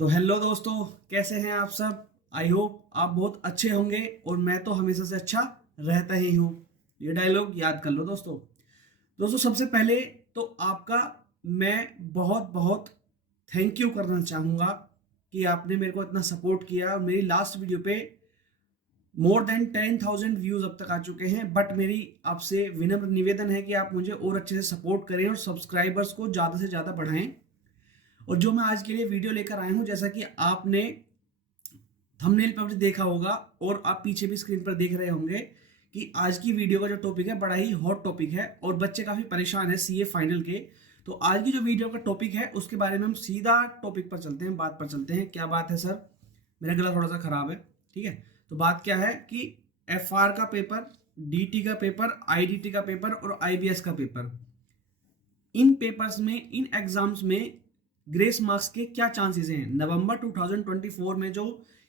तो हेलो दोस्तों, कैसे हैं आप सब। आई होप आप बहुत अच्छे होंगे और मैं तो हमेशा से अच्छा रहता ही हूँ। ये डायलॉग याद कर लो दोस्तों। दोस्तों सबसे पहले तो आपका मैं बहुत बहुत थैंक यू करना चाहूँगा कि आपने मेरे को इतना सपोर्ट किया। और मेरी लास्ट वीडियो पे मोर देन 10,000 व्यूज अब तक आ चुके हैं। बट मेरी आपसे विनम्र निवेदन है कि आप मुझे और अच्छे से सपोर्ट करें और सब्सक्राइबर्स को ज़्यादा से ज़्यादा बढ़ाएं। और जो मैं आज के लिए वीडियो लेकर आया हूं, जैसा कि आपने थंबनेल पर भी देखा होगा और आप पीछे भी स्क्रीन पर देख रहे होंगे कि आज की वीडियो का जो टॉपिक है बड़ा ही हॉट टॉपिक है और बच्चे काफी परेशान है सीए फाइनल के। तो आज की जो वीडियो का टॉपिक है उसके बारे में हम सीधा टॉपिक पर चलते हैं, बात पर चलते हैं। क्या बात है सर, मेरा गला थोड़ा सा खराब है, ठीक है। तो बात क्या है कि एफआर का पेपर, डीटी का पेपर, आईडीटी का पेपर और आईबीएस का पेपर, इन पेपर्स में, इन एग्जाम्स में ग्रेस मार्क्स के क्या चांसेस हैं। नवंबर 2024 में जो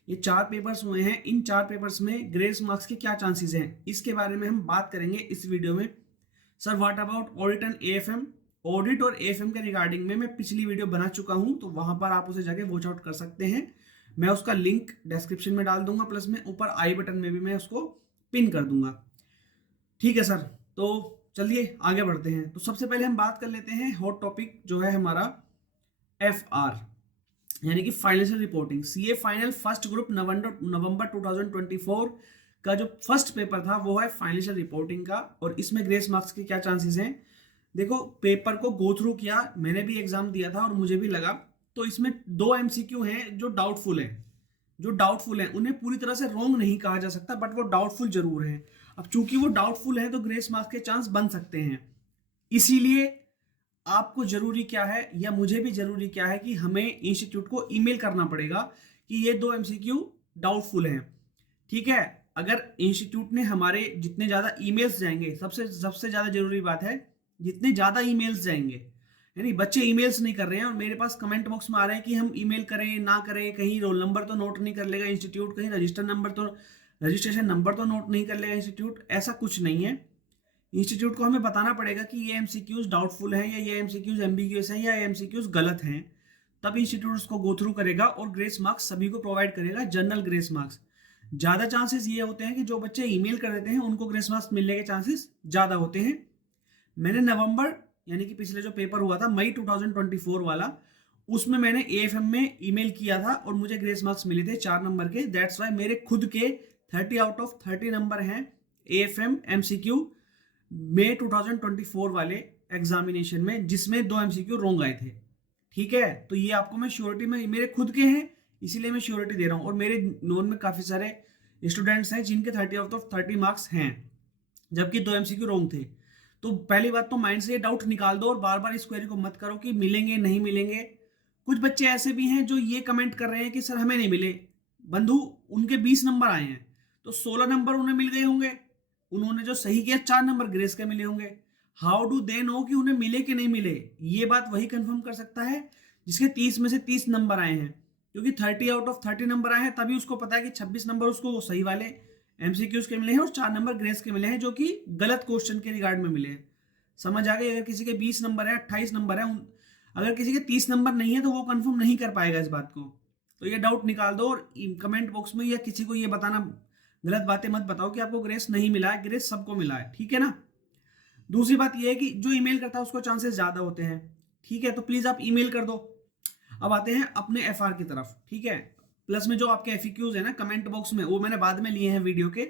ये चार पेपर्स हुए हैं, इन चार पेपर्स में ग्रेस मार्क्स के क्या चांसेस हैं, इसके बारे में हम बात करेंगे इस वीडियो में। Sir what about audit and AFM. Audit और एएफएम के रिगार्डिंग में मैं पिछली वीडियो बना चुका हूं, तो वहां पर आप उसे जाके वॉच आउट कर सकते हैं। मैं उसका लिंक डिस्क्रिप्शन में डाल दूंगा, प्लस में ऊपर आई बटन में भी मैं उसको पिन कर दूंगा। ठीक है सर, तो चलिए आगे बढ़ते हैं। तो सबसे पहले हम बात कर लेते हैं हॉट टॉपिक जो है हमारा एफ आर, यानी कि financial reporting. CA final first group November 2024 का जो फर्स्ट पेपर था वो है फाइनेंशियल रिपोर्टिंग का। और इसमें ग्रेस मार्क्स के क्या चांसेस हैं। देखो, पेपर को गो थ्रू किया, मैंने भी एग्जाम दिया था और मुझे भी लगा। तो इसमें दो एमसीक्यू हैं जो डाउटफुल हैं। जो डाउटफुल हैं उन्हें पूरी तरह से रॉन्ग नहीं कहा जा सकता, बट वो डाउटफुल जरूर हैं। अब चूंकि वो डाउटफुल हैं तो ग्रेस मार्क्स के चांस बन सकते हैं। इसीलिए आपको जरूरी क्या है, या मुझे भी जरूरी क्या है, कि हमें इंस्टीट्यूट को ईमेल करना पड़ेगा कि ये दो एमसीक्यू डाउटफुल हैं। ठीक है, अगर इंस्टीट्यूट ने हमारे जितने ज्यादा ईमेल्स जाएंगे, सबसे सबसे ज्यादा जरूरी बात है, जितने ज्यादा ईमेल्स जाएंगे, यानी बच्चे ईमेल्स नहीं कर रहे हैं और मेरे पास कमेंट बॉक्स में आ रहे हैं कि हम ईमेल करें ना करें, कहीं रोल नंबर तो नोट नहीं कर लेगा इंस्टीट्यूट, कहीं रजिस्ट्रेशन नंबर तो नोट नहीं कर लेगा इंस्टीट्यूट। ऐसा कुछ नहीं है। इंस्टीट्यूट को हमें बताना पड़ेगा कि ये एमसीक्यूज डाउटफुल हैं, या ये एमसीक्यूज एम्बिग्यूअस हैं, या एमसीक्यूज गलत हैं। तब इंस्टीट्यूट उसको गो थ्रू करेगा और ग्रेस मार्क्स सभी को प्रोवाइड करेगा, जनरल ग्रेस मार्क्स। ज्यादा चांसेस ये होते हैं कि जो बच्चे ईमेल कर देते हैं उनको ग्रेस मार्क्स मिलने के चांसेस ज्यादा होते हैं। मैंने नवंबर, यानी कि पिछले जो पेपर हुआ था मई 2024 वाला, उसमें मैंने एएफएम में ईमेल किया था और मुझे ग्रेस मार्क्स मिले थे 4 नंबर के। दैट्स वाई मेरे खुद के 30 आउट ऑफ 30 नंबर हैं एएफएम एमसीक्यू मई 2024 वाले एग्जामिनेशन में, जिसमें दो एमसीक्यू रोंग आए थे। ठीक है, तो ये आपको मैं श्योरिटी में, मेरे खुद के हैं इसीलिए मैं श्योरिटी दे रहा हूँ। और मेरे नोन में काफी सारे स्टूडेंट्स हैं जिनके 30 आउट ऑफ 30 मार्क्स हैं, जबकि दो एमसीक्यू रोंग थे। तो पहली बात तो माइंड से ये डाउट निकाल दो और बार बार इस क्वेरी को मत करो कि मिलेंगे नहीं मिलेंगे। कुछ बच्चे ऐसे भी हैं जो ये कमेंट कर रहे हैं कि सर हमें नहीं मिले। बंधु, उनके 20 नंबर आए हैं तो 16 नंबर उन्हें मिल गए होंगे। उन्होंने जो सही किया 4 नंबर ग्रेस के मिले होंगे। हाउ डू दे नो कि उन्हें मिले कि नहीं मिले। ये बात वही कंफर्म कर सकता है जिसके 30 में से 30 नंबर आए हैं, क्योंकि 30 आउट ऑफ 30 नंबर आए हैं तभी उसको पता है कि 26 नंबर उसको सही वाले एमसीक्यूज के मिले हैं और 4 नंबर ग्रेस के मिले हैं, जो कि गलत क्वेश्चन के रिगार्ड में मिले हैं। समझ आ गई। अगर किसी के 20 नंबर है, 28 नंबर है, अगर किसी के 30 नंबर नहीं है तो वो कंफर्म नहीं कर पाएगा इस बात को। तो ये डाउट निकाल दो और कमेंट बॉक्स में या किसी को ये बताना, गलत बातें मत बताओ कि आपको ग्रेस नहीं मिला है। ग्रेस सबको मिला है, ठीक है ना। दूसरी बात यह है कि जो ईमेल करता है उसको चांसेस ज्यादा होते हैं। ठीक है, तो प्लीज आप ईमेल कर दो। अब आते हैं अपने एफआर की तरफ। ठीक है, प्लस में जो आपके एफएक्यूज है ना कमेंट बॉक्स में, वो मैंने बाद में लिए हैं वीडियो के।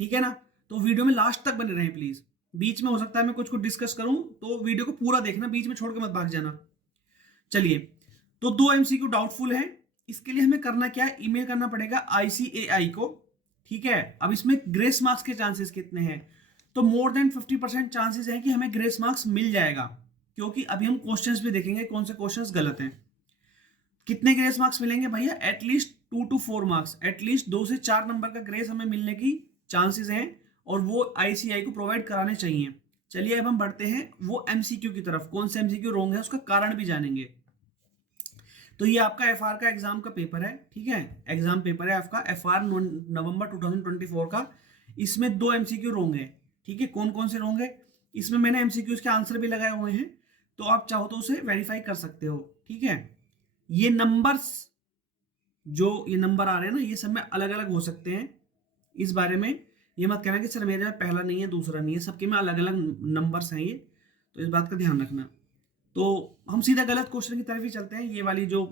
ठीक है ना, तो वीडियो में लास्ट तक बने रहें प्लीज। बीच में हो सकता है मैं कुछ डिस्कस करूं, तो वीडियो को पूरा देखना, बीच में छोड़ के मत भाग जाना। चलिए, तो दो एमसीक्यू डाउटफुल है। इसके लिए हमें करना क्या है, ईमेल करना पड़ेगा आईसीएआई को। ठीक है, अब इसमें ग्रेस मार्क्स के चांसेस कितने हैं, तो मोर देन 50% चांसेस है कि हमें ग्रेस मार्क्स मिल जाएगा, क्योंकि अभी हम क्वेश्चंस भी देखेंगे कौन से क्वेश्चंस गलत हैं। कितने ग्रेस मार्क्स मिलेंगे भैया, एटलीस्ट 2 to 4 मार्क्स, एटलीस्ट 2 से 4 नंबर का ग्रेस हमें मिलने की चांसेस हैं और वो आईसीआई को प्रोवाइड कराने चाहिए। चलिए अब हम बढ़ते हैं वो एमसीक्यू की तरफ। कौन से एमसीक्यू रोंग है उसका कारण भी जानेंगे। तो ये आपका एफआर का एग्जाम का पेपर है। ठीक है, एग्जाम पेपर है आपका एफआर नवंबर 2024 का। इसमें दो एमसीक्यू रोंग है। ठीक है, कौन कौन से रोंग है, इसमें मैंने एमसीक्यूज के आंसर भी लगाए हुए हैं, तो आप चाहो तो उसे वेरीफाई कर सकते हो। ठीक है, ये नंबर्स जो ये नंबर आ रहे हैं ना, ये सब में अलग अलग हो सकते हैं। इस बारे में ये मत कहना कि सर मेरे में पहला नहीं है दूसरा नहीं है, सबके में अलग अलग नंबर्स हैं ये, तो इस बात का ध्यान रखना। तो हम सीधा गलत क्वेश्चन की तरफ ही चलते हैं। ये वाली जो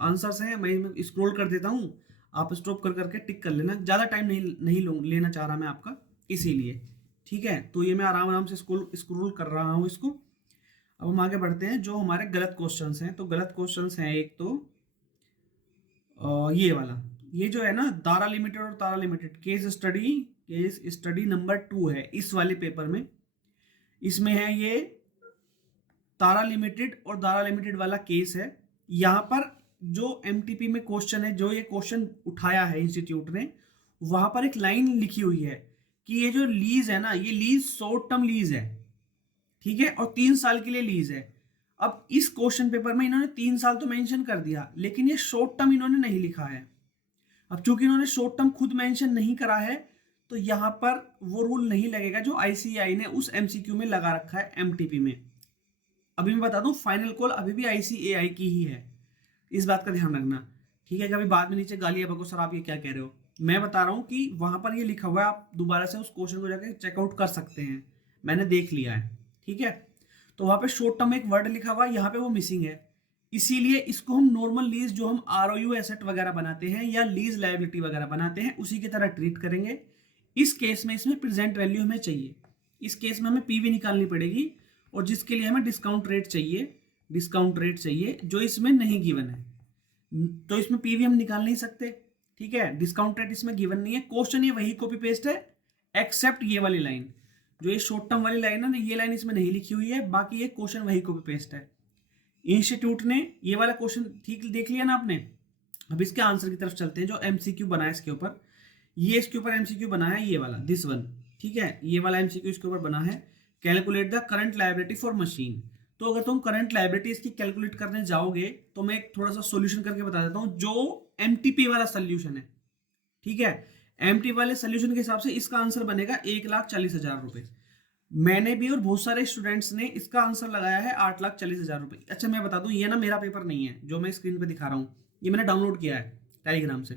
आंसर्स हैं मैं स्क्रॉल कर देता हूँ, आप स्टॉप कर करके टिक कर लेना, ज़्यादा टाइम नहीं लेना चाह रहा मैं आपका, इसीलिए। ठीक है, तो ये मैं आराम आराम से स्क्रॉल कर रहा हूँ इसको। अब हम आगे बढ़ते हैं, जो हमारे गलत क्वेश्चंस हैं। तो गलत क्वेश्चंस हैं एक तो ये वाला, ये जो है ना दारा लिमिटेड और तारा लिमिटेड, केस स्टडी नंबर 2 है इस वाले पेपर में। इसमें है ये तारा लिमिटेड और दारा लिमिटेड वाला केस है। यहाँ पर जो एमटीपी में क्वेश्चन है, जो ये क्वेश्चन उठाया है इंस्टीट्यूट ने, वहां पर एक लाइन लिखी हुई है कि ये जो लीज है ना, ये लीज शॉर्ट टर्म लीज है, ठीक है, और 3 साल के लिए लीज है। अब इस क्वेश्चन पेपर में इन्होंने 3 साल तो मेंशन कर दिया, लेकिन ये शॉर्ट टर्म इन्होंने नहीं लिखा है। अब चूंकि इन्होंने शॉर्ट टर्म खुद मेंशन नहीं करा है, तो यहां पर वो रूल नहीं लगेगा जो आईसीएआई ने उस एमसीक्यू में लगा रखा है एमटीपी में। अभी मैं बता दूं, फाइनल कॉल अभी भी आईसीएआई की ही है, इस बात का ध्यान रखना। ठीक है, कभी बाद में नीचे गालियां बको सर आप ये क्या कह रहे हो। मैं बता रहा हूं कि वहां पर ये लिखा हुआ है, आप दोबारा से उस क्वेश्चन को जाकर चेकआउट कर सकते हैं, मैंने देख लिया है। ठीक है, तो वहां पे शॉर्ट टर्म एक वर्ड लिखा हुआ है, यहाँ पे वो मिसिंग है, इसीलिए इसको हम नॉर्मल लीज जो हम आरओयू एसेट वगैरह बनाते हैं या लीज लायबिलिटी वगैरह बनाते हैं उसी की तरह ट्रीट करेंगे। इस केस में इसमें प्रेजेंट वैल्यू हमें चाहिए, इस केस में हमें पीवी निकालनी पड़ेगी, और जिसके लिए हमें डिस्काउंट रेट चाहिए जो इसमें नहीं गिवन है, तो इसमें पीवी हम निकाल नहीं सकते। ठीक है, डिस्काउंट रेट इसमें गिवन नहीं है, क्वेश्चन ये वही कॉपी पेस्ट है, एक्सेप्ट ये वाली लाइन, जो ये शॉर्ट टर्म वाली लाइन है ना, ये लाइन इसमें नहीं लिखी हुई है, बाकी ये क्वेश्चन वही कॉपी पेस्ट है। इंस्टीट्यूट ने ये वाला क्वेश्चन ठीक देख लिया ना आपने। अब इसके आंसर की तरफ चलते हैं, जो एमसीक्यू बना है इसके ऊपर, ये इसके ऊपर एमसीक्यू बना है, ये वाला दिस वन। ठीक है, ये वाला एमसीक्यू इसके ऊपर बना है, calculate the current liability for machine. तो अगर तुम करंट लायबिलिटी इसकी कैलकुलेट करने जाओगे, तो मैं एक थोड़ा सा सोल्यूशन करके बता देता हूं, जो एमटीपी वाला सोल्यूशन है। ठीक है, एमटी वाले सोल्यूशन के हिसाब से इसका आंसर बनेगा 1,40,000 रुपए। मैंने भी और बहुत सारे स्टूडेंट्स ने इसका आंसर लगाया है 8,40,000 रुपए। अच्छा मैं बता दूं, ये ना मेरा पेपर नहीं है जो मैं स्क्रीन पे दिखा रहा हूँ, ये मैंने डाउनलोड किया है टेलीग्राम से।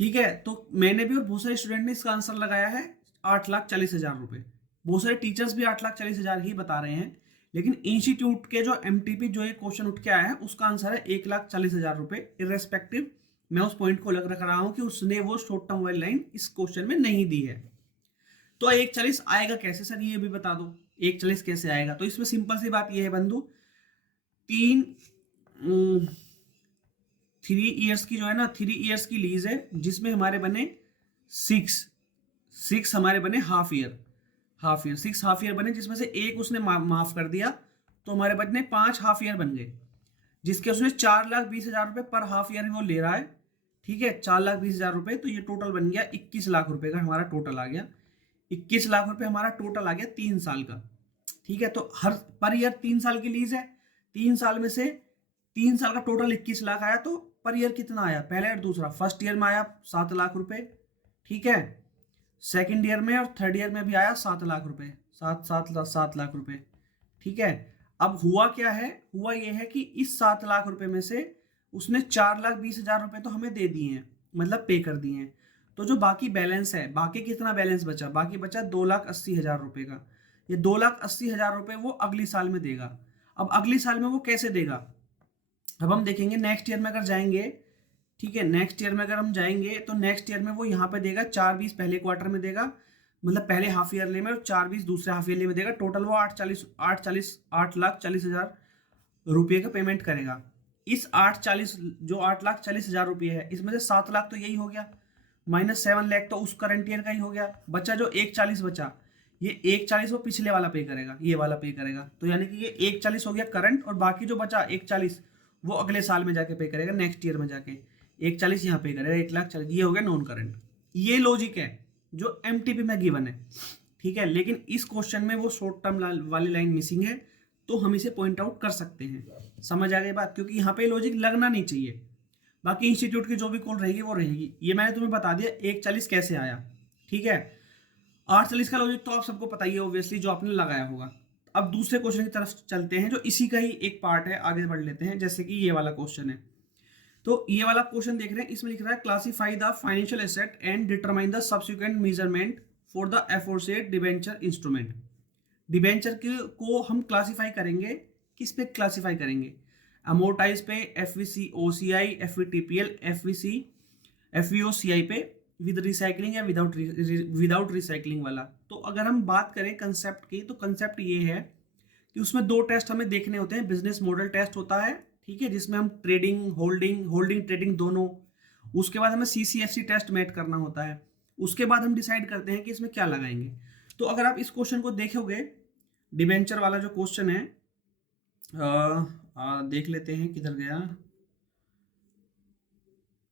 ठीक है, तो मैंने भी और बहुत सारे स्टूडेंट ने इसका आंसर लगाया है 8,40,000 रुपए। बहुत सारे टीचर्स भी 8,40,000 ही बता रहे हैं, लेकिन इंस्टीट्यूट के जो एमटीपी जो ये क्वेश्चन उठ के आया है उसका आंसर है 1,40,000 रुपए। इररेस्पेक्टिव मैं उस पॉइंट को लग रख रहा हूं कि उसने वो शॉर्ट टर्म वाली लाइन इस क्वेश्चन में नहीं दी है। तो 1,40 आएगा कैसे सर, ये भी बता दो 1,40 कैसे आएगा। तो इसमें सिंपल सी बात ये है बंधु, 3 ईयर्स की जो है ना, 3 ईयर्स की लीज है, जिसमें हमारे बने 6 हमारे बने हाफ ईयर 6 हाफ ईयर बने, जिसमें से एक उसने माफ कर दिया, तो हमारे बने 5 हाफ ईयर बन गए, जिसके उसने 4,20,000 रुपए पर हाफ ईयर वो ले रहा है। ठीक है, 4,20,000 रुपए, तो ये टोटल बन गया 21 लाख रुपए का हमारा टोटल आ गया। 21 लाख रुपए हमारा टोटल आ गया 3 साल का। ठीक है, तो हर पर ईयर 3 साल की लीज है, 3 साल में से 3 साल का टोटल 21 लाख आया, तो पर ईयर कितना आया, पहला और दूसरा, फर्स्ट ईयर में आया 7 लाख रुपए। ठीक है, सेकंड ईयर में और थर्ड ईयर में भी आया 7 लाख रुपए, 7 लाख रुपए। ठीक है, अब हुआ क्या है, हुआ ये है कि इस 7 लाख रुपए में से उसने 4,20,000 रुपए तो हमें दे दिए हैं, मतलब पे कर दिए हैं। तो जो बाकी बैलेंस है, बाकी कितना बैलेंस बचा, बाकी बचा 2,80,000 रुपए का। ये 2,80,000 रुपए वो अगली साल में देगा। अब अगली साल में वो कैसे देगा, अब हम देखेंगे नेक्स्ट ईयर में अगर जाएंगे। ठीक है, नेक्स्ट ईयर में अगर हम जाएंगे तो नेक्स्ट ईयर में वो यहाँ पे देगा 4,20 पहले क्वार्टर में देगा, मतलब पहले हाफ ईयरली में, और 4,20 दूसरे हाफ ईयरली में देगा। टोटल वो 8,40,000 रुपये का पेमेंट करेगा। इस 8,40 जो 8,40,000 रुपये है, इसमें से 7 लाख तो यही हो गया, माइनस 7 लाख तो उस करंट ईयर का ही हो गया। बचा जो 1,40 बचा, ये 1,40 वो पिछले वाला पे करेगा, ये वाला पे करेगा। तो यानी कि ये 1,40 हो गया करंट, और बाकी जो बचा 1,40 वो अगले साल में जाके पे करेगा, नेक्स्ट ईयर में जाके 1,40 यहाँ पे करेगा, 1,40,000, ये हो गया नॉन करंट। ये लॉजिक है जो एमटीपी में गिवन है। ठीक है, लेकिन इस क्वेश्चन में वो शॉर्ट टर्म वाली लाइन मिसिंग है, तो हम इसे पॉइंट आउट कर सकते हैं। समझ आ गई बात, क्योंकि यहाँ पे लॉजिक लगना नहीं चाहिए। बाकी इंस्टीट्यूट की जो भी कॉल रहेगी वो रहेगी। ये मैंने तुम्हें बता दिया 1,40 कैसे आया। ठीक है, 8,40 का लॉजिक तो आप सबको पता ही है ऑब्वियसली, जो आपने लगाया होगा। अब दूसरे क्वेश्चन की तरफ चलते हैं, जो इसी का ही एक पार्ट है, आगे बढ़ लेते हैं। जैसे कि ये वाला क्वेश्चन है, तो ये वाला क्वेश्चन देख रहे हैं, इसमें लिख रहा है classify the financial asset and determine the subsequent measurement for the aforesaid debenture instrument. Debenture को हम क्लासिफाई करेंगे, किस पे क्लासिफाई करेंगे? अमोर्टाइज पे, एफवीसी ओसीआई, एफवीटीपीएल, एफवीसी एफवीओसीआई पे, विद रिसाइकलिंग या विदाउट रिसाइकलिंग वाला। तो अगर हम बात करें कंसेप्ट की, तो कंसेप्ट ये है कि उसमें दो टेस्ट हमें देखने होते हैं। बिजनेस मॉडल टेस्ट होता है, ठीक है, जिसमें हम ट्रेडिंग, होल्डिंग ट्रेडिंग दोनों। उसके बाद हमें सीसीएफसी टेस्ट मेट करना होता है। उसके बाद हम डिसाइड करते हैं कि इसमें क्या लगाएंगे। तो अगर आप इस क्वेश्चन को देखोगे, डिबेंचर वाला जो क्वेश्चन है, देख लेते हैं किधर गया।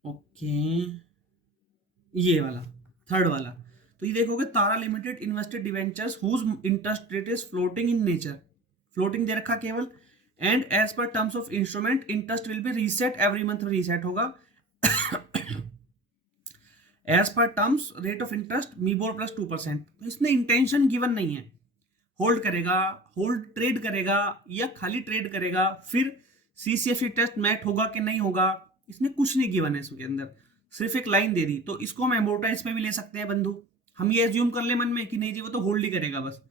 ओके, ये वाला थर्ड वाला। तो ये देखोगे, Tara limited invested debentures whose interest rate is floating in nature. Floating दे रखा केवल। And as per terms of instrument interest will be reset every month, reset होगा as per terms rate of interest MIBOR plus 2%। तो इसमें intention given नहीं है, hold करेगा, hold trade करेगा या खाली ट्रेड करेगा, फिर सीसीएफसी टेस्ट मैट होगा कि नहीं होगा, इसने कुछ नहीं गिवन है इसके अंदर, सिर्फ एक लाइन दे दी। तो इसको हम एमोर्टाइज पे भी ले सकते हैं बंधु। हम ये एज्यूम कर ले मन में कि नहीं जी वो तो होल्ड ही करेगा बस,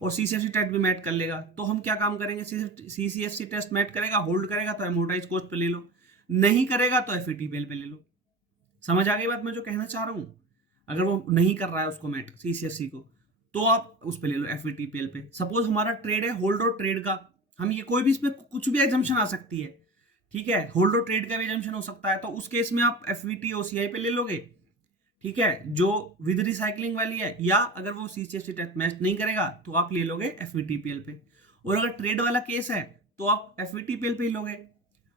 और सीसीएफसी टेस्ट भी मैट कर लेगा। तो हम क्या काम करेंगे, सीसीएफसी टेस्ट मैट करेगा, होल्ड करेगा तो एमोर्टाइज कॉस्ट पे ले लो, नहीं करेगा तो एफईटीपीएल पे ले लो। समझ आ गई बात मैं जो कहना चाह रहा हूँ? अगर वो नहीं कर रहा है उसको मैट सीसीएफसी को, तो आप उस पे ले लो एफईटीपीएल पे। सपोज हमारा ट्रेड है होल्ड और ट्रेड का, हम ये कोई भी इसमें कुछ भी एग्जम्पशन आ सकती है, ठीक है, होल्ड और ट्रेड का भी एग्जम्पशन हो सकता है। तो उस केस में आप एफवीटी ओसीआई पे ले लोगे, ठीक है, जो विद रिसाइकलिंग वाली है। या अगर वो सीसीएफसी टेस्ट मैच नहीं करेगा तो आप ले लोगे एफवीटीपीएल पे। और अगर ट्रेड वाला केस है तो आप एफवीटीपीएल पे ही लोगे।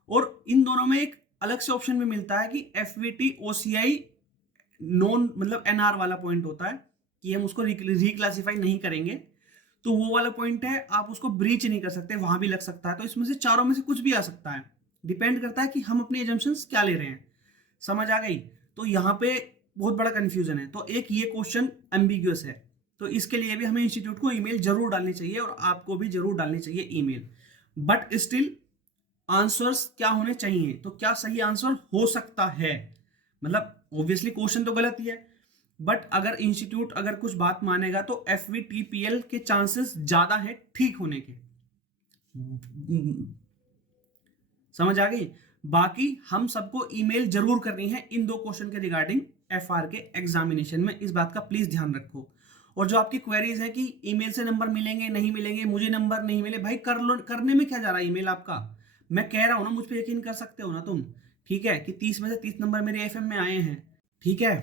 और इन दोनों में एक अलग से ऑप्शन भी मिलता है कि एफवीटी ओसीआई नॉन, मतलब एनआर वाला पॉइंट होता है कि हम उसको रिक्लासिफाई नहीं करेंगे, तो वो वाला पॉइंट है, आप उसको ब्रीच नहीं कर सकते, वहां भी लग सकता है। तो इसमें से चारों में से कुछ भी आ सकता है, डिपेंड करता है कि हम अपनी एजम्पशंस क्या ले रहे हैं। समझ आ गई? तो यहाँ पे बहुत बड़ा कंफ्यूजन है। तो एक ये क्वेश्चन एम्बिग्यूअस है, तो इसके लिए भी हमें इंस्टीट्यूट को ईमेल जरूर डालनी चाहिए, और आपको भी जरूर डालनी चाहिए ईमेल। बट स्टिल आंसर्स क्या होने चाहिए? तो क्या सही आंसर हो सकता है, मतलब ऑब्वियसली क्वेश्चन तो गलत ही है, बट अगर इंस्टीट्यूट अगर कुछ बात मानेगा तो एफवीटीपीएल के चांसेस ज्यादा है ठीक होने के। समझ आ गई? बाकी हम सबको ईमेल जरूर करनी है इन दो क्वेश्चन के रिगार्डिंग एफआर के एग्जामिनेशन में, इस बात का प्लीज ध्यान रखो। और जो आपकी क्वेरीज है कि ईमेल से नंबर मिलेंगे नहीं मिलेंगे, मुझे नंबर नहीं मिले, भाई कर लो, करने में क्या जा रहा है ईमेल आपका। मैं कह रहा हूं ना, मुझ पर यकीन कर सकते हो ना तुम, ठीक है, कि 30 में से 30 नंबर मेरे एफएम में आए हैं, ठीक है।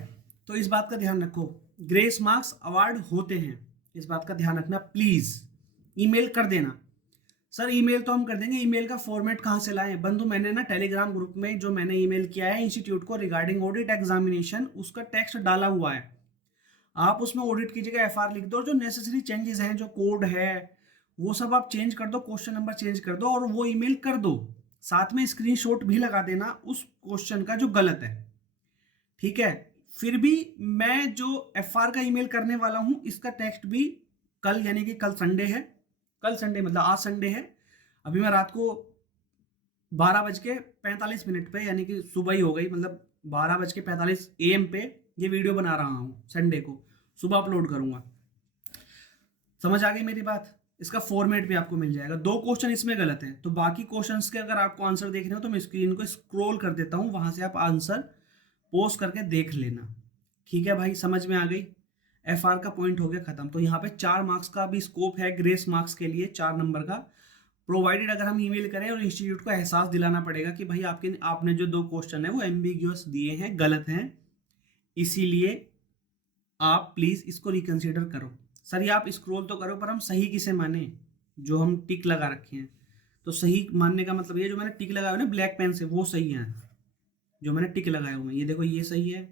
तो इस बात का ध्यान रखो, ग्रेस मार्क्स अवार्ड होते हैं, इस बात का ध्यान रखना प्लीज। ईमेल कर देना। सर ईमेल तो हम कर देंगे, ईमेल का फॉर्मेट कहाँ से लाएं? बंधु मैंने ना टेलीग्राम ग्रुप में जो मैंने ईमेल किया है इंस्टीट्यूट को रिगार्डिंग ऑडिट एग्जामिनेशन, उसका टेक्स्ट डाला हुआ है। आप उसमें ऑडिट की जगह एफआर लिख दो, जो नेसेसरी चेंजेस हैं, जो कोड है वो सब आप चेंज कर दो, क्वेश्चन नंबर चेंज कर दो और वो ईमेल कर दो। साथ में स्क्रीनशॉट भी लगा देना उस क्वेश्चन का जो गलत है, ठीक है। फिर भी मैं जो एफआर का ईमेल करने वाला हूं, इसका टेक्स्ट भी कल, यानी कि कल संडे है, कल संडे मतलब आज संडे है, अभी मैं रात को 12:45 पे, यानी कि सुबह ही हो गई, मतलब 12:45 AM पे ये वीडियो बना रहा हूँ, संडे को सुबह अपलोड करूंगा। समझ आ गई मेरी बात? इसका फॉर्मेट भी आपको मिल जाएगा। 2 क्वेश्चन इसमें गलत हैं, तो बाकी क्वेश्चंस के अगर आपको आंसर देखने हो तो मैं स्क्रीन को स्क्रॉल कर देता हूँ, वहां से आप आंसर पोस्ट करके देख लेना, ठीक है भाई। समझ में आ गई? एफआर का पॉइंट हो गया खत्म। तो यहाँ पे 4 मार्क्स का भी स्कोप है ग्रेस मार्क्स के लिए, 4 नंबर का, प्रोवाइडेड अगर हम ईमेल करें और इंस्टीट्यूट को एहसास दिलाना पड़ेगा कि भाई आपने जो 2 क्वेश्चन है वो एम्बिग्यूअस दिए हैं, गलत हैं, इसीलिए आप प्लीज इसको रिकंसिडर करो। सर ये आप स्क्रॉल तो करो, पर हम सही किसे माने? जो हम टिक लगा रखे हैं, तो सही मानने का मतलब ये जो मैंने टिक लगाया है ना ब्लैक पेन से, वो सही है। जो मैंने टिक लगाए हुए हैं, ये देखो, ये सही है,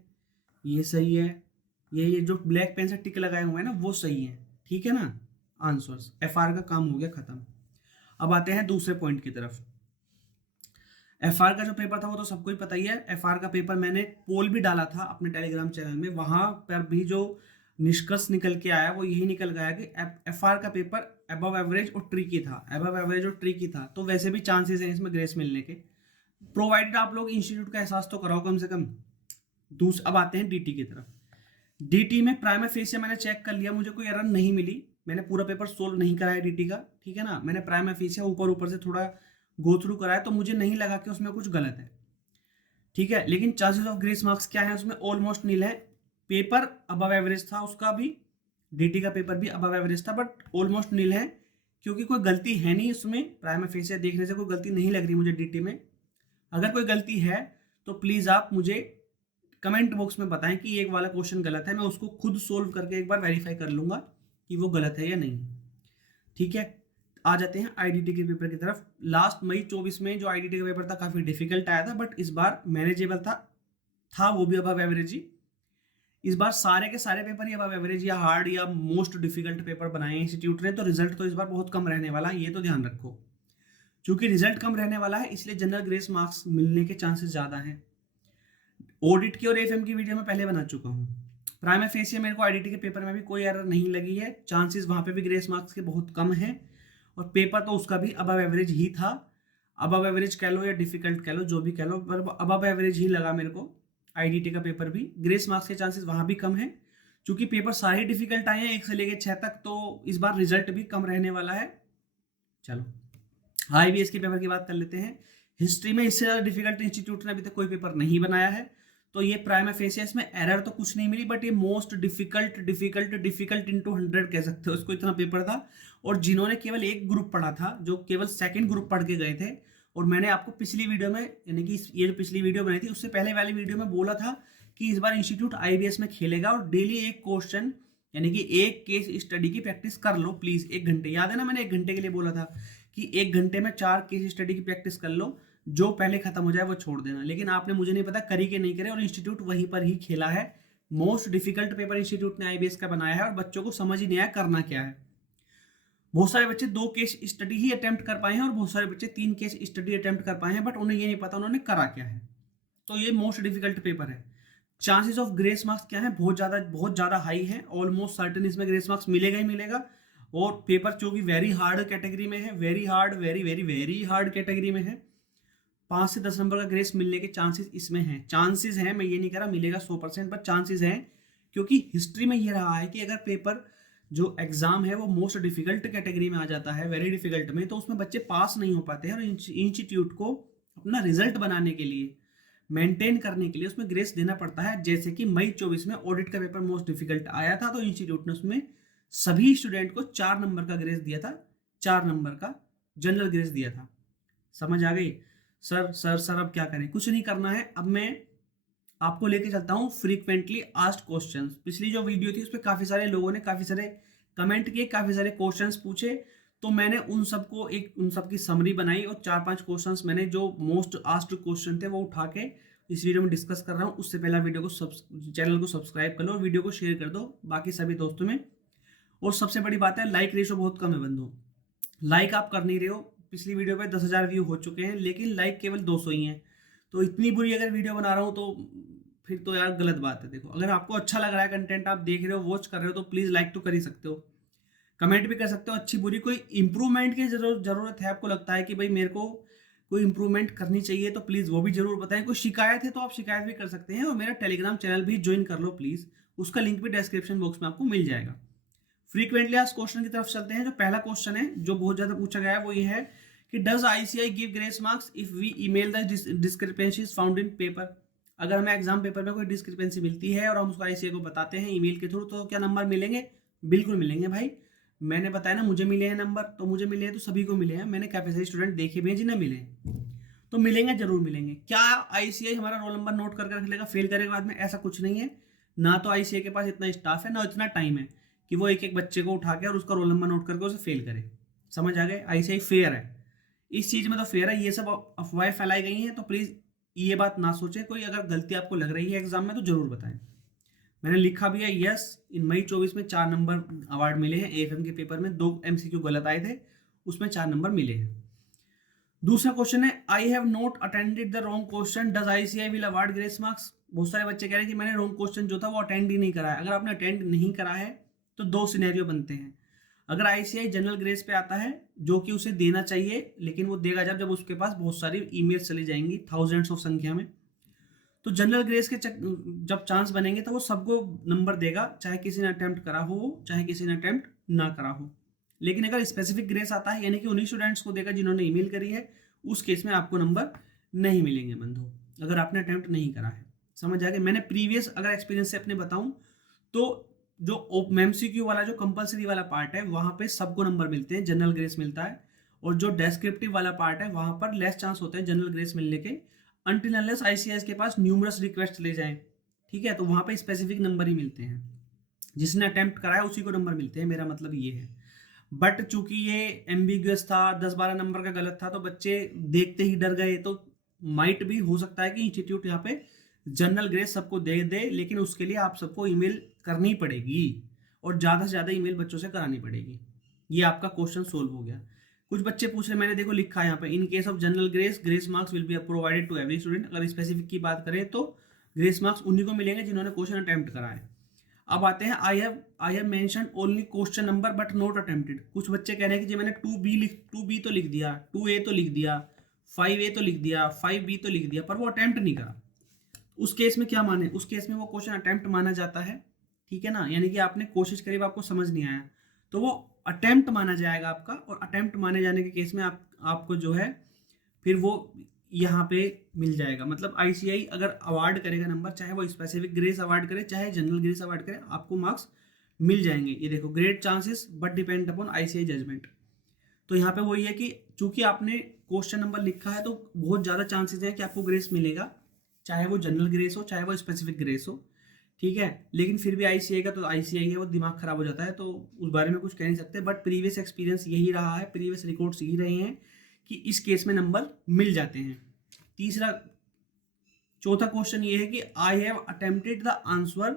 ये सही है, ये जो ब्लैक पेन से टिक लगाए हुए हैं ना वो सही है, ठीक है ना। आंसर्स, एफआर का काम हो गया खत्म। अब आते हैं दूसरे पॉइंट की तरफ। एफआर का जो पेपर था वो तो सबको ही पता ही है। एफआर का पेपर मैंने पोल भी डाला था अपने टेलीग्राम चैनल में, वहां पर भी जो निष्कर्ष निकल के आया वो यही निकल गया कि एफआर का पेपर अबव एवरेज और ट्रिकी था, अबव एवरेज और ट्रिकी था। तो वैसे भी चांसेस हैं इसमें ग्रेस मिलने के, प्रोवाइडेड आप लोग इंस्टीट्यूट का एहसास तो कराओ कम से कम। अब आते हैं डीटी की तरफ। डीटी में प्राइमा फेसिया मैंने चेक कर लिया, मुझे कोई एरर नहीं मिली। मैंने पूरा पेपर सोल्व नहीं कराया डीटी का, ठीक है ना। मैंने प्राइमा फेसिया ऊपर ऊपर से थोड़ा गो थ्रू कराया, तो मुझे नहीं लगा कि उसमें कुछ गलत है, ठीक है। लेकिन चांसेस ऑफ ग्रेस मार्क्स क्या है उसमें, ऑलमोस्ट नील है। पेपर अबव एवरेज था उसका भी, डीटी का पेपर भी अबव एवरेज था, बट ऑलमोस्ट नील है, क्योंकि कोई गलती है नहीं उसमें। प्राइमा फेसिया देखने से कोई गलती नहीं लग रही मुझे डीटी में। अगर कोई गलती है तो प्लीज आप मुझे कमेंट बॉक्स में बताएं कि एक वाला क्वेश्चन गलत है, मैं उसको खुद सोल्व करके एक बार वेरीफाई कर लूंगा कि वो गलत है या नहीं, ठीक है। आ जाते हैं आईडीटी के पेपर की तरफ। लास्ट मई 24 में जो आईडीटी का पेपर था काफी डिफिकल्ट आया था, बट इस बार मैनेजेबल था वो भी अबव एवरेज ही। इस बार सारे के सारे पेपर ही अबव एवरेज या हार्ड या मोस्ट डिफिकल्ट पेपर बनाए इंस्टीट्यूट ने, तो रिजल्ट तो इस बार बहुत कम रहने वाला है, ये तो ध्यान रखो। चूंकि रिजल्ट कम रहने वाला है इसलिए जनरल ग्रेस मार्क्स मिलने के चांसेस ज्यादा हैं। ऑडिट की और एफएम की वीडियो में पहले बना चुका हूँ। प्राइमा फेसिया मेरे को आईडीटी के पेपर में भी कोई एरर नहीं लगी है, चांसेस वहां पे भी ग्रेस मार्क्स के बहुत कम हैं, और पेपर तो उसका भी अबव एवरेज ही था। अबव एवरेज कह लो या डिफिकल्ट कह लो, जो भी कह लो, पर अबव एवरेज ही लगा मेरे को आईडीटी का पेपर भी। ग्रेस मार्क्स के चांसेस वहां भी कम है, क्योंकि पेपर सारे डिफिकल्ट आए हैं 1 से लेकर 6 तक, तो इस बार रिजल्ट भी कम रहने वाला है। चलो आईबीएस के पेपर की बात कर लेते हैं। हिस्ट्री में इससे ज्यादा डिफिकल्ट इंस्टीट्यूट ने अभी तक कोई पेपर नहीं बनाया है, तो ये प्राइमा फेसिया इसमें एरर तो कुछ नहीं मिली, बट ये most difficult difficult difficult into 100 कह सकते हो उसको, इतना पेपर था। और जिन्होंने केवल एक ग्रुप पढ़ा था, जो केवल सेकंड ग्रुप पढ़ के गए थे, और मैंने आपको पिछली वीडियो में, यानी कि ये जो पिछली वीडियो बनाई थी उससे पहले वाली वीडियो में बोला था कि इस बार इंस्टीट्यूट आईबीएस में खेलेगा, और डेली एक क्वेश्चन यानी कि एक केस स्टडी की प्रैक्टिस कर लो प्लीज। 1 घंटे, याद है ना, मैंने 1 घंटे के लिए बोला था कि 1 घंटे में 4 केस स्टडी की प्रैक्टिस कर लो, जो पहले खत्म हो जाए वो छोड़ देना। लेकिन आपने मुझे नहीं पता करी कि नहीं करे, और इंस्टीट्यूट वहीं पर ही खेला है। मोस्ट डिफिकल्ट पेपर इंस्टीट्यूट ने आईबीएस का बनाया है, और बच्चों को समझ ही नहीं आया करना क्या है। बहुत सारे बच्चे 2 केस स्टडी ही अटेम्प्ट कर पाए हैं, और बहुत सारे बच्चे 3 केस स्टडी अटेम्प्ट कर पाए हैं, बट उन्हें ये नहीं पता उन्होंने करा क्या है। तो ये मोस्ट डिफिकल्ट पेपर है। चांसेस ऑफ ग्रेस मार्क्स क्या है, बहुत ज्यादा हाई है, ऑलमोस्ट सर्टेन इसमें ग्रेस मार्क्स मिलेगा ही मिलेगा। और पेपर जो कि वेरी हार्ड कैटेगरी में है, very hard, very very very hard category में है, 5 से 10 नंबर का ग्रेस मिलने के चांसेस इसमें हैं। चांसेस हैं, मैं ये नहीं कह रहा मिलेगा 100%, पर चांसेस हैं, क्योंकि हिस्ट्री में ये रहा है कि अगर पेपर जो एग्जाम है वो मोस्ट डिफिकल्ट कैटेगरी में आ जाता है, वेरी डिफिकल्ट में, तो उसमें बच्चे पास नहीं हो पाते हैं, और इंस्टीट्यूट को अपना रिजल्ट बनाने के लिए, मेंटेन करने के लिए उसमें ग्रेस देना पड़ता है। जैसे कि मई 24 में ऑडिट का पेपर मोस्ट डिफिकल्ट आया था, तो इंस्टीट्यूट ने उसमें सभी स्टूडेंट को 4 नंबर का ग्रेस दिया था, 4 नंबर का जनरल ग्रेस दिया था। समझ आ गई? सर अब क्या करें? कुछ नहीं करना है। अब मैं आपको लेके चलता हूँ फ्रीक्वेंटली आस्क्ड क्वेश्चंस। पिछली जो वीडियो थी उस पर काफी सारे लोगों ने काफी सारे कमेंट किए, काफी सारे क्वेश्चंस पूछे, तो मैंने उन सब की समरी बनाई, और 4-5 क्वेश्चंस मैंने जो मोस्ट आस्क्ड क्वेश्चन थे वो उठा के इस वीडियो में डिस्कस कर रहा हूँ। उससे पहले वीडियो को चैनल को सब्सक्राइब कर लो, और वीडियो को शेयर कर दो बाकी सभी दोस्तों में। और सबसे बड़ी बात है, लाइक रेशो बहुत कम है बंधु, लाइक आप कर नहीं रहे हो। पिछली वीडियो पे 10,000 व्यू हो चुके हैं, लेकिन लाइक केवल 200 ही हैं। तो इतनी बुरी अगर वीडियो बना रहा हूँ तो फिर तो यार गलत बात है। देखो, अगर आपको अच्छा लग रहा है कंटेंट, आप देख रहे हो, वॉच कर रहे हो, तो प्लीज लाइक तो कर ही सकते हो, कमेंट भी कर सकते हो, अच्छी बुरी कोई इंप्रूवमेंट की जरूरत है, आपको लगता है कि भाई मेरे को कोई इंप्रूवमेंट करनी चाहिए, तो प्लीज वो भी जरूर बताएं। कोई शिकायत है तो आप शिकायत भी कर सकते हैं, और मेरा टेलीग्राम चैनल भी ज्वाइन कर लो प्लीज, उसका लिंक भी डिस्क्रिप्शन बॉक्स में आपको मिल जाएगा। फ्रीक्वेंटली आस्क्ड क्वेश्चन की तरफ चलते हैं। जो पहला क्वेश्चन है जो बहुत ज्यादा पूछा गया है वो ये है कि does ICI give grace marks if we email the discrepancies found in paper. अगर हमें एग्जाम पेपर में कोई डिस्क्रिपेंसी मिलती है और हम उसको आईसीआई को बताते हैं ईमेल के थ्रू, तो क्या नंबर मिलेंगे? बिल्कुल मिलेंगे भाई। मैंने बताया ना, मुझे मिले हैं नंबर, तो मुझे मिले हैं तो सभी को मिले हैं। मैंने काफी सारे स्टूडेंट देखे भी हैं जिन्हें मिले हैं, तो मिलेंगे, जरूर मिलेंगे। क्या आईसीआई हमारा रोल नंबर नोट करके रख लेगा फेल करने के बाद में? ऐसा कुछ नहीं है। ना तो आईसीआई के पास इतना स्टाफ है, ना इतना टाइम है कि वो एक एक बच्चे को उठा के और उसका रोल नंबर नोट करके उसे फेल करे। समझ आ गए? आईसीआई फेयर है, इस चीज में तो फेयर है। ये सब अफवाहें फैलाई गई हैं, तो प्लीज ये बात ना सोचे कोई। अगर गलती आपको लग रही है एग्जाम में तो जरूर बताएं। मैंने लिखा भी है, यस, इन मई 24 में 4 नंबर अवार्ड मिले हैं। एएफएम के पेपर में 2 एमसीक्यू गलत आए थे, उसमें 4 नंबर मिले हैं। दूसरा क्वेश्चन है, I have not attended the wrong question, does ICI will award grace marks. बहुत सारे बच्चे कह रहे हैं कि मैंने रॉन्ग क्वेश्चन जो था वो अटेंड ही नहीं करा है। अगर आपने अटेंड नहीं करा है तो 2 सिनेरियो बनते हैं। अगर आईसीआई जनरल ग्रेस पे आता है, जो कि उसे देना चाहिए, लेकिन वो देगा जब उसके पास बहुत सारी ईमेल चली जाएंगी थाउजेंड्स ऑफ संख्या में, तो जनरल ग्रेस के जब चांस बनेंगे तो वो सबको नंबर देगा, चाहे किसी ने अटेम्प्ट करा हो चाहे किसी ने अटेम्प्ट ना करा हो। लेकिन अगर स्पेसिफिक ग्रेस आता है, यानी कि उन्हीं स्टूडेंट्स को देगा जिन्होंने ईमेल करी है, उस केस में आपको नंबर नहीं मिलेंगे बंधु, अगर आपने अटेम्प्ट नहीं करा है। समझ आ गया। मैंने प्रीवियस अगर एक्सपीरियंस से अपने बताऊं तो जो एमसीक्यू वाला जो कंपलसरी वाला पार्ट है वहां पे सबको नंबर मिलते हैं, जनरल ग्रेस मिलता है, और जो डेस्क्रिप्टिव वाला पार्ट है वहां पर लेस चांस होते हैं जनरल ग्रेस मिलने के, अनटिल अनलेस आईसीएस के पास न्यूमरस रिक्वेस्ट ले जाएं। ठीक है, तो वहां पे स्पेसिफिक नंबर ही मिलते हैं, जिसने अटेम्प्ट कराया उसी को नंबर मिलते हैं, मेरा मतलब ये है। बट चूंकि ये एम्बिगुअस था, 10-12 नंबर का गलत था, तो बच्चे देखते ही डर गए। तो माइट भी हो सकता है कि इंस्टीट्यूट यहाँ पे जनरल ग्रेस सबको दे दे, लेकिन उसके लिए आप सबको ईमेल करनी पड़ेगी और ज़्यादा से ज़्यादा ईमेल बच्चों से करानी पड़ेगी। ये आपका क्वेश्चन सोल्व हो गया। कुछ बच्चे पूछ रहे, मैंने देखो लिखा है यहाँ पे, in case of general grace, grace marks will be provided to every student. अगर स्पेसिफिक की बात करें तो ग्रेस मार्क्स उन्हीं को मिलेंगे जिन्होंने क्वेश्चन अटेम्प्ट करा है। अब आते हैं, I have mention only question number but not attempted. कुछ बच्चे कह रहे हैं कि जी मैंने 2B तो लिख दिया, 2A तो लिख दिया, 5A तो लिख दिया, 5B तो लिख दिया, पर वो अटेम्प्ट नहीं करा। उस केस में क्या माने, उस केस में वो क्वेश्चन अटेम्प्ट माना जाता है। ठीक है ना, यानी कि आपने कोशिश करी, आपको समझ नहीं आया, तो वो अटेम्प्ट माना जाएगा आपका, और अटेम्प्ट माने जाने के केस में आपको जो है फिर वो यहाँ पे मिल जाएगा। मतलब आईसीआई अगर अवार्ड करेगा नंबर, चाहे वो स्पेसिफिक ग्रेस अवार्ड करे चाहे जनरल ग्रेस अवार्ड करे, आपको मार्क्स मिल जाएंगे। ये देखो, great chances but depend upon ICI judgment. तो यहाँ पे वही है कि चूंकि आपने क्वेश्चन नंबर लिखा है तो बहुत ज़्यादा चांसेस है कि आपको ग्रेस मिलेगा, चाहे वो जनरल ग्रेस हो चाहे वो स्पेसिफिक ग्रेस हो। ठीक है, लेकिन फिर भी आईसीआई का तो आईसीआई है, वो दिमाग खराब हो जाता है, तो उस बारे में कुछ कह नहीं सकते। बट प्रीवियस एक्सपीरियंस यही रहा है, प्रीवियस रिकॉर्ड्स यही रहे हैं कि इस केस में नंबर मिल जाते हैं। चौथा क्वेश्चन ये है कि I have attempted the answer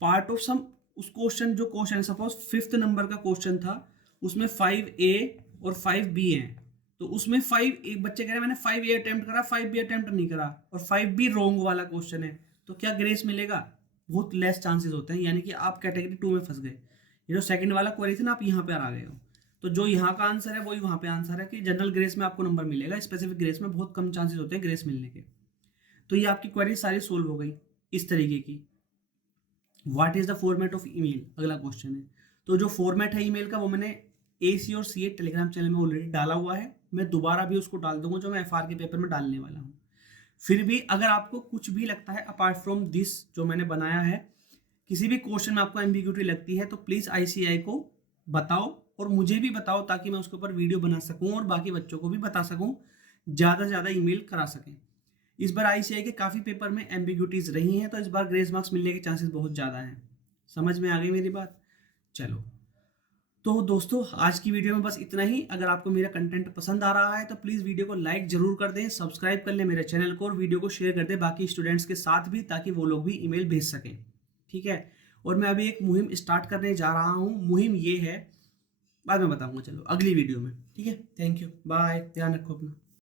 part of some. उस क्वेश्चन, जो क्वेश्चन सपोज 5th नंबर का क्वेश्चन था, उसमें 5A और 5B है, तो उसमें 5A बच्चे कह रहे हैं मैंने 5A अटेम्प्ट करा, 5B अटेम्प्ट नहीं करा, और 5B रॉन्ग वाला क्वेश्चन है, तो क्या ग्रेस मिलेगा? बहुत लेस चांसेस होते हैं, यानी कि आप कैटेगरी 2 में फंस गए। ये जो सेकंड वाला क्वेरी थी ना, आप यहाँ पे आ गए हो, तो जो यहाँ का आंसर है वही वहाँ पे आंसर है कि जनरल ग्रेस में आपको नंबर मिलेगा, स्पेसिफिक ग्रेस में बहुत कम चांसेस होते हैं ग्रेस मिलने के। तो ये आपकी क्वेरी सारी सोल्व हो गई इस तरीके की। What is the format of email, अगला क्वेश्चन है। तो जो फॉर्मेट है ईमेल का वो मैंने AC और CA टेलीग्राम चैनल में ऑलरेडी डाला हुआ है, मैं दोबारा भी उसको डाल दूंगा जो मैं FR के पेपर में डालने वाला हूँ। फिर भी अगर आपको कुछ भी लगता है अपार्ट फ्रॉम दिस जो मैंने बनाया है, किसी भी क्वेश्चन में आपको एम्बिग्यूटी लगती है, तो प्लीज़ ICAI को बताओ और मुझे भी बताओ, ताकि मैं उसके ऊपर वीडियो बना सकूँ और बाकी बच्चों को भी बता सकूँ, ज़्यादा से ज़्यादा ईमेल करा सकें। इस बार ICAI के काफ़ी पेपर में एम्बिग्यूटीज रही हैं, तो इस बार ग्रेस मार्क्स मिलने के चांसेस बहुत ज़्यादा हैं। समझ में आ गई मेरी बात? चलो, तो दोस्तों आज की वीडियो में बस इतना ही। अगर आपको मेरा कंटेंट पसंद आ रहा है तो प्लीज़ वीडियो को लाइक जरूर कर दें, सब्सक्राइब कर लें मेरे चैनल को, और वीडियो को शेयर कर दें बाकी स्टूडेंट्स के साथ भी, ताकि वो लोग भी ईमेल भेज सकें। ठीक है, और मैं अभी एक मुहिम स्टार्ट करने जा रहा हूँ। मुहिम ये है, बाद में बताऊँगा, चलो अगली वीडियो में। ठीक है, थैंक यू, बाय, ध्यान रखो अपना।